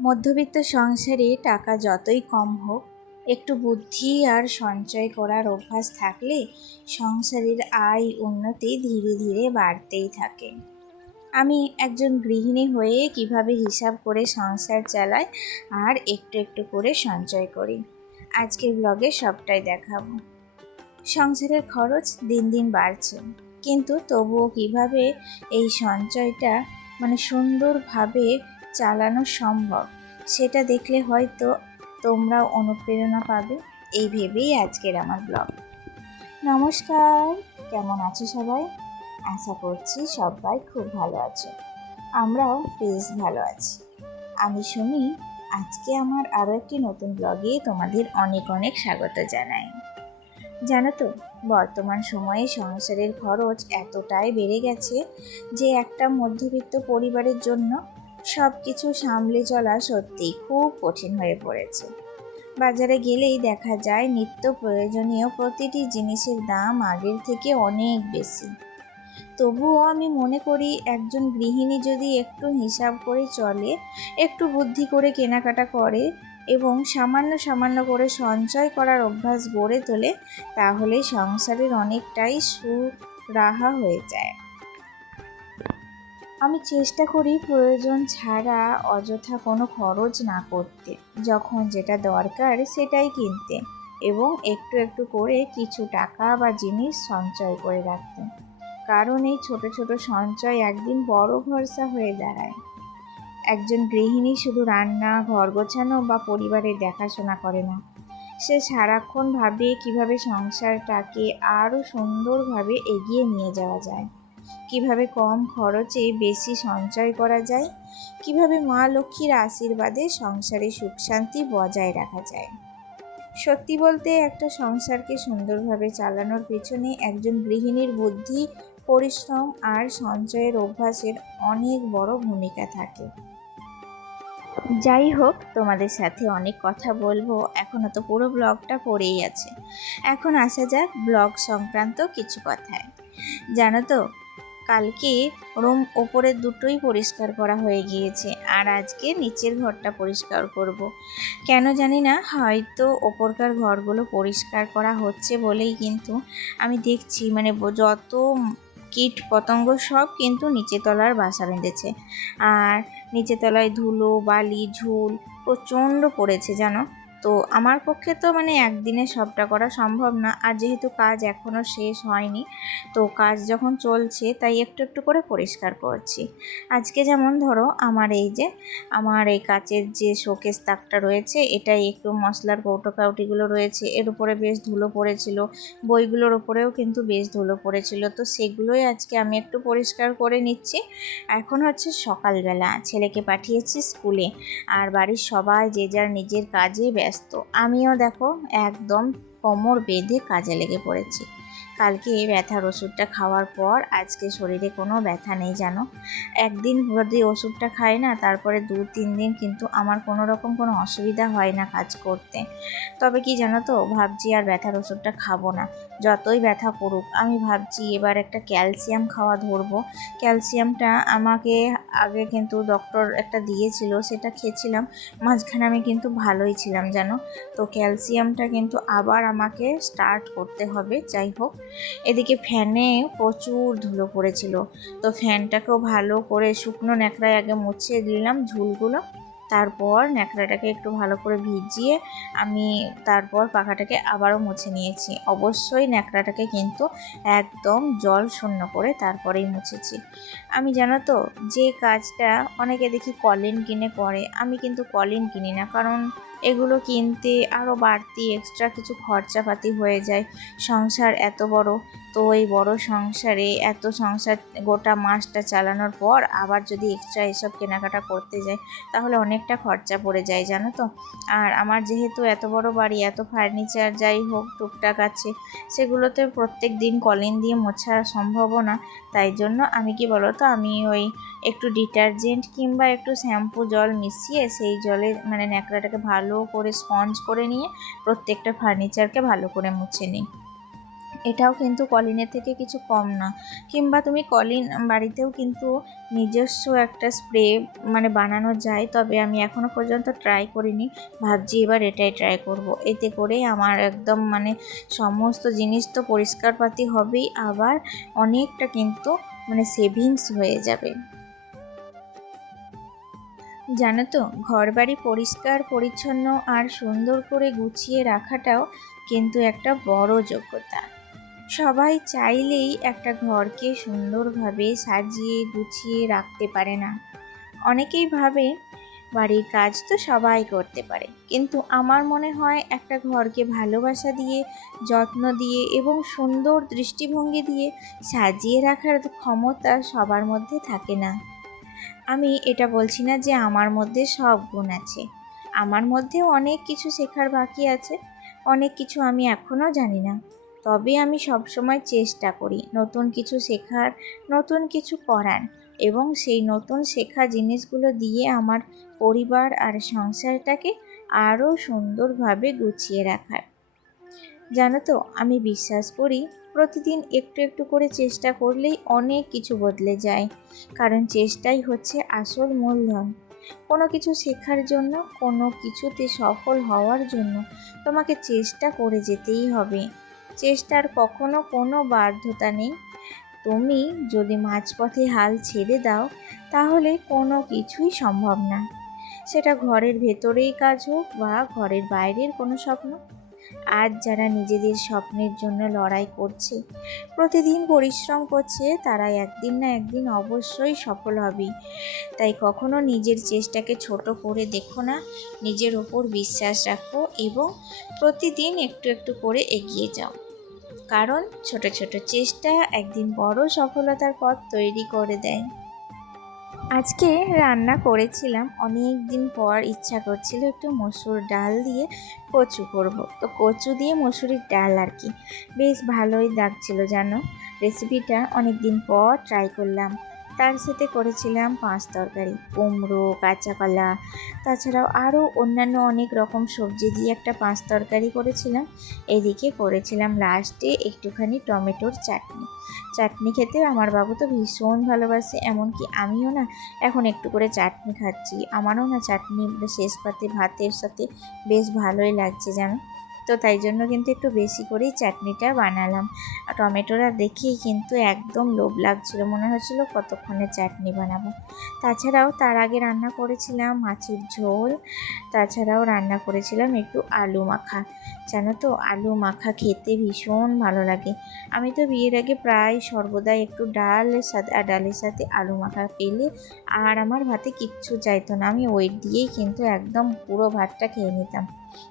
মধ্যবিত্ত সংসারে টাকা যতই কম হোক, একটু বুদ্ধি আর সঞ্চয় করার অভ্যাস থাকলে সংসারের আয় উন্নতি ধীরে ধীরে বাড়তেই থাকে। আমি একজন গৃহিণী হয়ে কিভাবে হিসাব করে সংসার চালাই আর একটু একটু করে সঞ্চয় করি, আজকের ব্লগে সবটাই দেখাবো। সংসারের খরচ দিন দিন বাড়ছে, কিন্তু তবুও কিভাবে এই সঞ্চয়টা সুন্দরভাবে চালানো সম্ভব সেটা দেখলে হয়তো তোমরাও অনুপ্রেরণা পাবে, এই ভেবেই আজকের আমার ব্লগ। নমস্কার, কেমন আছো সবাই? আশা করছি সবাই খুব ভালো আছো, আমরাও বেশ ভালো আছি। আমি সুমি, আজকে আমার আরও একটি নতুন ব্লগে তোমাদের অনেক অনেক স্বাগত জানাই। জানো তো, বর্তমান সময়ে সংসারের খরচ এতটাই বেড়ে গেছে যে একটা মধ্যবিত্ত পরিবারের জন্য সব কিছু সামলে চলা সত্যিই খুব কঠিন হয়ে পড়েছে। বাজারে গেলেই দেখা যায় নিত্য প্রয়োজনীয় প্রতিটি জিনিসের দাম আগের থেকে অনেক বেশি। তবুও আমি মনে করি একজন গৃহিণী যদি একটু হিসাব করে চলে, একটু বুদ্ধি করে কেনাকাটা করে এবং সামান্য সামান্য করে সঞ্চয় করার অভ্যাস গড়ে তোলে, তাহলে সংসারের অনেকটাই সুরাহা হয়ে যায়। আমি চেষ্টা করি প্রয়োজন ছাড়া অযথা কোনো খরচ না করতে, যখন যেটা দরকার সেটাই কিনতে এবং একটু একটু করে কিছু টাকা বা জিনিস সঞ্চয় করে রাখতে। কারণ এই ছোট ছোট সঞ্চয় একদিন বড় ভরসা হয়ে দাঁড়ায়। একজন গৃহিণী শুধু রান্না, ঘর গোছানো বা পরিবারের দেখাশোনা করে না, সে সারাক্ষণ ভাবে কিভাবে সংসারটাকে আরও সুন্দরভাবে এগিয়ে নিয়ে যাওয়া যায়, কিভাবে কম খরচে বেশি সঞ্চয় করা যায়, কিভাবে মা লক্ষ্মীর আশীর্বাদে সংসারে সুখ শান্তি বজায় রাখা যায়। সত্যি বলতে, একটা সংসারকে সুন্দরভাবে চালানোর পেছনে একজন গৃহিণীর বুদ্ধি, পরিশ্রম আর সঞ্চয়ের অভ্যাসের অনেক বড় ভূমিকা থাকে। যাই হোক, তোমাদের সাথে অনেক কথা বলবো, এখনও তো পুরো ব্লগটা পড়েই আছে। এখন আসা যাক ব্লগ সংক্রান্ত কিছু কথায়। জানো তো, কালকে রুম ওপরের দুটোই পরিষ্কার করা হয়ে গিয়েছে, আর আজকে নিচের ঘরটা পরিষ্কার করব। কেন জানি না, হয়তো ওপরকার ঘরগুলো পরিষ্কার করা হচ্ছে বলেই কিন্তু আমি দেখছি যত কীট পতঙ্গ সব কিন্তু নিচে তলার বাসা বেঁধেছে। আর নিচে তলায় ধুলো, বালি, ঝুল প্রচণ্ড পড়েছে জানো তো। আমার পক্ষে তো একদিনে সবটা করা সম্ভব না, আর যেহেতু কাজ এখনও শেষ হয়নি, তো কাজ যখন চলছে তাই একটু একটু করে পরিষ্কার করছি। আজকে যেমন ধরো, আমার এই কাচের যে শোকেস তাকটা রয়েছে, এটাই একটু মশলার কৌটো কাউটিগুলো রয়েছে, এর উপরে বেশ ধুলো পড়েছিল, বইগুলোর উপরেও কিন্তু বেশ ধুলো পড়েছিল, তো সেগুলোই আজকে আমি একটু পরিষ্কার করে নিচ্ছি। এখন হচ্ছে সকালবেলা, ছেলেকে পাঠিয়েছি স্কুলে, আর বাড়ির সবাই যে যার নিজের কাজে ব্যস্ত। আমিও দেখো একদম কোমর বেঁধে কাজে লেগে পড়েছি। কালকে ব্যথার ওষুধটা খাওয়ার পর আজকে শরীরে কোনো ব্যথা নেই জানো। একদিন যদি ওষুধটা খাই না, তারপরে 2-3 দিন কিন্তু আমার কোনো রকম কোনো অসুবিধা হয় না কাজ করতে। তবে কি জানো তো, ভাবছি আর ব্যথার ওষুধটা খাবো না, যতই ব্যথা করুক। আমি ভাবছি এবার একটা ক্যালসিয়াম খাওয়া ধরবো। ক্যালসিয়ামটা আমাকে আগে কিন্তু ডক্টর একটা দিয়েছিল, সেটা খেয়েছিলাম, মাঝখানে আমি কিন্তু ভালোই ছিলাম জানো। তো ক্যালসিয়ামটা কিন্তু আবার আমাকে স্টার্ট করতে হবে। যাই হোক, এদিকে ফ্যানে প্রচুর ধুলো পড়েছিল, তো ফ্যানটাকেও ভালো করে শুকনো ন্যাকড়ায় আগে মুছিয়ে দিলাম ঝুলগুলো, তারপর ন্যাকড়াটাকে একটু ভালো করে ভিজিয়ে আমি তারপর পাখাটাকে আবারও মুছে নিয়েছি। অবশ্যই ন্যাকড়াটাকে কিন্তু একদম জল শূন্য করে তারপরেই মুছেছি। আমি জানো তো, যে কাজটা অনেকে দেখি কলিন কিনে করে, আমি কিন্তু কলিন কিনি না, কারণ এগুলো কিনতে আরও বাড়তি এক্সট্রা কিছু খরচাপাতি হয়ে যায়। সংসার এত বড়, তো এই বড় সংসারে সংসার গোটা মাসটা চালানোর পর আবার যদি এক্সট্রা এসব কেনাকাটা করতে যাই, তাহলে অনেকটা খরচা পড়ে যায় জানো তো। আর আমার যেহেতু এত বড় বাড়ি, এত ফার্নিচার যাই হোক টুকটাক আছে, সেগুলোতে প্রত্যেক দিন কলিন দিয়ে মোছা সম্ভবও না। তাই জন্য আমি কি বলতো, আমি ওই একটু ডিটারজেন্ট কিংবা একটু শ্যাম্পু জল মিশিয়ে সেই জলে ন্যাকড়াটাকে ভালো করে স্পঞ্জ করে নিয়ে প্রত্যেকটা ফার্নিচারকে ভালো করে মুছে নিই। এটাও কিন্তু কলিনের থেকে কিছু কম না। কিংবা তুমি কলিন বাড়িতেও কিন্তু নিজস্ব একটা স্প্রে মানে বানানো যায়, তবে আমি এখনও পর্যন্ত ট্রাই করিনি। ভাবছি এবার এটাই ট্রাই করব। এতে করে আমার একদম মানে সমস্ত জিনিস তো পরিষ্কারপাতি হবেই, আবার অনেকটা কিন্তু মানে সেভিংস হয়ে যাবে। জানো তো, ঘরবাড়ি পরিষ্কার পরিচ্ছন্ন আর সুন্দর করে গুছিয়ে রাখাটাও কিন্তু একটা বড় যোগ্যতা। সবাই চাইলেই একটা ঘরকে সুন্দরভাবে সাজিয়ে গুছিয়ে রাখতে পারে না। অনেকেই ভাবে বাড়ির কাজ তো সবাই করতে পারে, কিন্তু আমার মনে হয় একটা ঘরকে ভালোবাসা দিয়ে, যত্ন দিয়ে এবং সুন্দর দৃষ্টিভঙ্গি দিয়ে সাজিয়ে রাখার ক্ষমতা সবার মধ্যে থাকে না। আমি এটা বলছি না যে আমার মধ্যে সব গুণ আছে। আমার মধ্যেও অনেক কিছু শেখার বাকি আছে, অনেক কিছু আমি এখনও জানি না। তবে আমি সবসময় চেষ্টা করি নতুন কিছু শেখার, নতুন কিছু করার, এবং সেই নতুন শেখা জিনিসগুলো দিয়ে আমার পরিবার আর সংসারটাকে আরও সুন্দরভাবে গুছিয়ে রাখার। জানো তো, আমি বিশ্বাস করি প্রতিদিন একটু একটু করে চেষ্টা করলেই অনেক কিছু বদলে যায়, কারণ চেষ্টাই হচ্ছে আসল মূলধন। কোনো কিছু শেখার জন্য, কোনো কিছুতে সফল হওয়ার জন্য তোমাকে চেষ্টা করে যেতেই হবে। চেষ্টার কখনো কোনো ব্যর্থতা নেই। তুমি যদি মাঝপথে হাল ছেড়ে দাও, তাহলে কোনো কিছুই সম্ভব না। সেটা ঘরের ভেতরেই কাজ হোক বা ঘরের বাইরের কোনো স্বপ্ন। আজ যারা নিজেদের স্বপ্নের জন্য লড়াই করছে, প্রতিদিন পরিশ্রম করছে, তারা একদিন না একদিন অবশ্যই সফল হবে। তাই কখনো নিজের চেষ্টাকে ছোট করে দেখো না, নিজের ওপর বিশ্বাস রাখো এবং প্রতিদিন একটু একটু করে এগিয়ে যাও। কারণ ছোট ছোট চেষ্টা একদিন বড় সফলতার পথ তৈরি করে দেয়। আজকে রান্না করেছিলাম, অনেক দিন পর ইচ্ছা করছিল একটু মসুর ডাল দিয়ে কচু করব। তো কচু দিয়ে মসুরির ডাল আর কি, বেশ ভালোই লাগছিল জানো। রেসিপিটা অনেক দিন পর ট্রাই করলাম। তার সাথে করেছিলাম পাঁচ তরকারি, কুমড়ো, কাঁচা কলা, তাছাড়াও আরও অন্যান্য অনেক রকম সবজি দিয়ে একটা পাঁচ তরকারি করেছিলাম। এদিকে করেছিলাম লাস্টে একটুখানি টমেটোর চাটনি। চাটনি খেতে আমার বাবু তো ভীষণ ভালোবাসে, এমনকি আমিও না এখন একটু করে চাটনি খাচ্ছি। আমারও না চাটনি শেষ পাতে ভাতের সাথে বেশ ভালোই লাগছে জানো। তো তাই জন্য কিন্তু একটু বেশি করেই চাটনিটা বানালাম। আর টমেটোটা দেখেই কিন্তু একদম লোভ লাগছিল, মনে হচ্ছিল কতক্ষণে চাটনি বানাবো। তাছাড়াও তার আগে রান্না করেছিলাম মাছের ঝোল, তাছাড়াও রান্না করেছিলাম একটু আলু মাখা। জানো তো, আলু মাখা খেতে ভীষণ ভালো লাগে। আমি তো বিয়ের আগে প্রায় সর্বদাই একটু ডালের সাথে আলু মাখা পেলে আর আমার ভাতে কিচ্ছু চাইতো না, আমি ওই দিয়েই কিন্তু একদম পুরো ভাতটা খেয়ে নিতাম।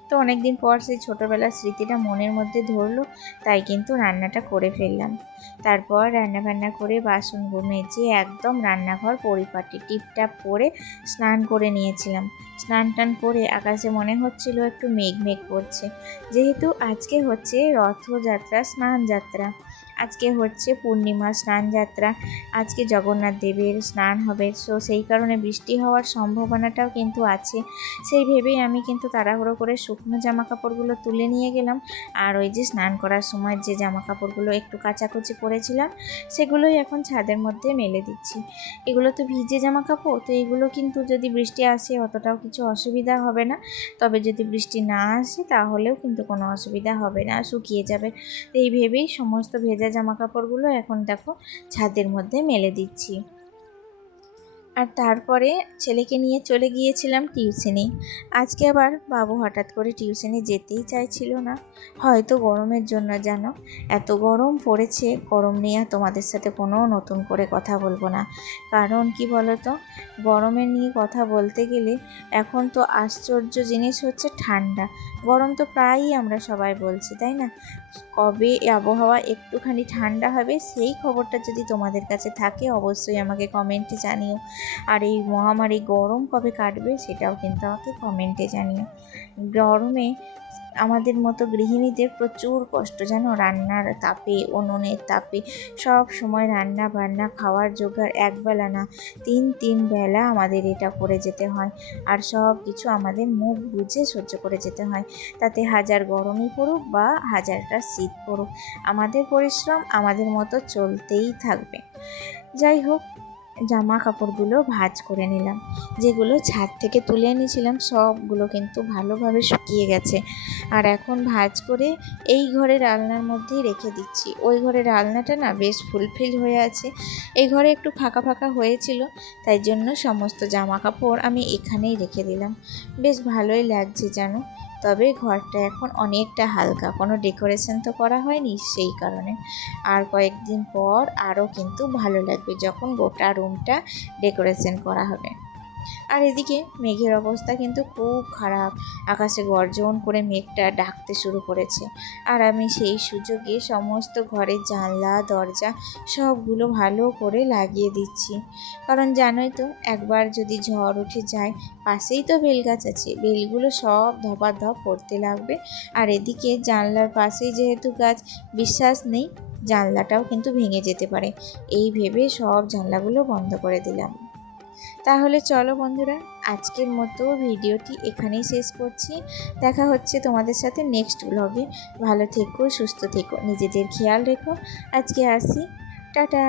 তো অনেক দিন পর সেই ছোটোবেলার স্মৃতিটা মনের মধ্যে ধরলো, তাই কিন্তু রান্নাটা করে ফেললাম। তারপর রান্না করে বাসন মেজে একদম রান্নাঘর পরিপাটি টিপটাপ করে স্নান করে নিয়েছিলাম। স্নান টান করে আকাশে মনে হচ্ছিল একটু মেঘ মেঘ করছে, যেহেতু আজকে হচ্ছে রথযাত্রা, স্নান যাত্রা। আজকে হচ্ছে পূর্ণিমা স্নান যাত্রা, আজকে জগন্নাথ দেবের স্নান হবে। সো সেই কারণে বৃষ্টি হওয়ার সম্ভাবনাটাও কিন্তু আছে। সেই ভেবেই আমি কিন্তু তাড়াহুড়ো করে শুকনো জামা কাপড়গুলো তুলে নিয়ে গেলাম। আর ওই যে স্নান করার সময় যে জামা কাপড়গুলো একটু কাচাকুচি করেছিলাম, সেগুলোই এখন ছাদের মধ্যে মেলে দিচ্ছি। এগুলো তো ভিজে জামা কাপড়, তো এগুলো কিন্তু যদি বৃষ্টি আসে অতটাও কিছু অসুবিধা হবে না। তবে যদি বৃষ্টি না আসে তাহলেও কিন্তু কোনো অসুবিধা হবে না, শুকিয়ে যাবে। তো এই ভেবেই সমস্ত ভেজা জামা কাপড়গুলো এখন দেখো ছাদের মধ্যে মেলে দিচ্ছি। আর তারপরে ছেলেকে নিয়ে চলে গিয়েছিলাম টিউশনি। আজকে আবার বাবু হঠাৎ করে টিউশনি যেতেই চাইছিল না, হয়তো গরমের জন্য। জানো, এত গরম পড়েছে, গরম নিয়ে তোমাদের সাথে কোনো নতুন করে কথা বলবো না। কারণ কি বলো তো, গরমের নিয়ে কথা বলতে গেলে এখন তো আশ্চর্য জিনিস হচ্ছে ঠান্ডা। গরম তো প্রায়ই আমরা সবাই বলছি, তাই না? কবে আবহাওয়া একটুখানি ঠান্ডা হবে সেই খবরটা যদি তোমাদের কাছে থাকে অবশ্যই আমাকে কমেন্টে জানিও। আর এই মহামারী গরম কবে কাটবে সেটাও কিন্তু আমাকে কমেন্টে জানিও। গরমে আমাদের মতো গৃহিণীদের প্রচুর কষ্ট জানো, রান্নার তাপে, উনুনের তাপে সব সময় রান্না বান্না, খাওয়ার জোগাড়, একবেলা না 3 বেলা আমাদের এটা করে যেতে হয়। আর সব কিছু আমাদের মুখ বুজে সহ্য করে যেতে হয়, তাতে হাজার গরমই পড়ুক বা হাজারটা শীত পড়ুক, আমাদের পরিশ্রম আমাদের মতো চলতেই থাকবে। যাই হোক, জামা কাপড়গুলো ভাঁজ করে নিলাম। যেগুলো ছাদ থেকে তুলে এনেছিলাম সবগুলো কিন্তু ভালোভাবে শুকিয়ে গেছে। আর এখন ভাঁজ করে এই ঘরের আলনার মধ্যেই রেখে দিচ্ছি। ওই ঘরের আলনাটা না বেশ ফুলফিল হয়ে আছে, এই ঘরে একটু ফাঁকা ফাঁকা হয়েছিল, তাই জন্য সমস্ত জামা কাপড় আমি এখানেই রেখে দিলাম। বেশ ভালোই লাগছে জানো, তবে ঘরটা এখন অনেকটা হালকা, কোনো ডেকোরেশন তো করা হয়নি সেই কারণে। আর কয়েকদিন পর আরও কিন্তু ভালো লাগবে যখন গোটা রুমটা ডেকোরেশন করা হবে। আর এদিকে মেঘের অবস্থা কিন্তু খুব খারাপ, আকাশে গর্জন করে মেঘটা ডাকতে শুরু করেছে। আর আমি সেই সুযোগে সমস্ত ঘরের জানলা দরজা সবগুলো ভালো করে লাগিয়ে দিচ্ছি, কারণ জানোই তো একবার যদি ঝড় উঠে যায়, পাশেই তো বেল গাছ আছে, বেলগুলো সব ধপাধপ পড়তে লাগবে। আর এদিকে জানলার পাশেই যেহেতু গাছ, বিশ্বাস নেই জানলাটাও কিন্তু ভেঙে যেতে পারে, এই ভেবে সব জানলাগুলো বন্ধ করে দিলাম। তাহলে চলো বন্ধুরা, আজকের মতো ভিডিওটি এখানেই শেষ করছি। দেখা হচ্ছে তোমাদের সাথে নেক্সট ব্লগে। ভালো থেকো, সুস্থ থেকো, নিজেদের খেয়াল রেখো। আজকে আসি, টাটা।